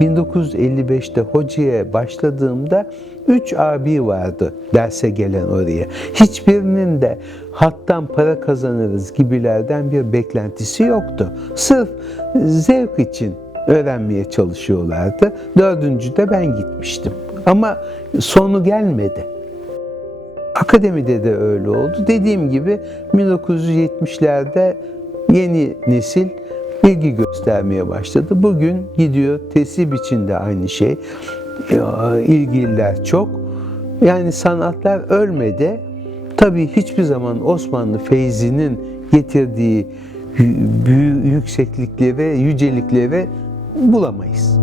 1955'te hocaya başladığımda 3 abi vardı derse gelen oraya. Hiçbirinin de hattan para kazanırız gibilerden bir beklentisi yoktu. Sırf zevk için öğrenmeye çalışıyorlardı. Dördüncüde ben gitmiştim. Ama sonu gelmedi. Akademide de öyle oldu. Dediğim gibi 1970'lerde yeni nesil ilgi göstermeye başladı. Bugün gidiyor tesip içinde aynı şey. Ya, İlgililer çok. Yani sanatlar ölmedi. Tabii hiçbir zaman Osmanlı feyzinin getirdiği büyük yüksekliklere, yücelikleri bulamayız.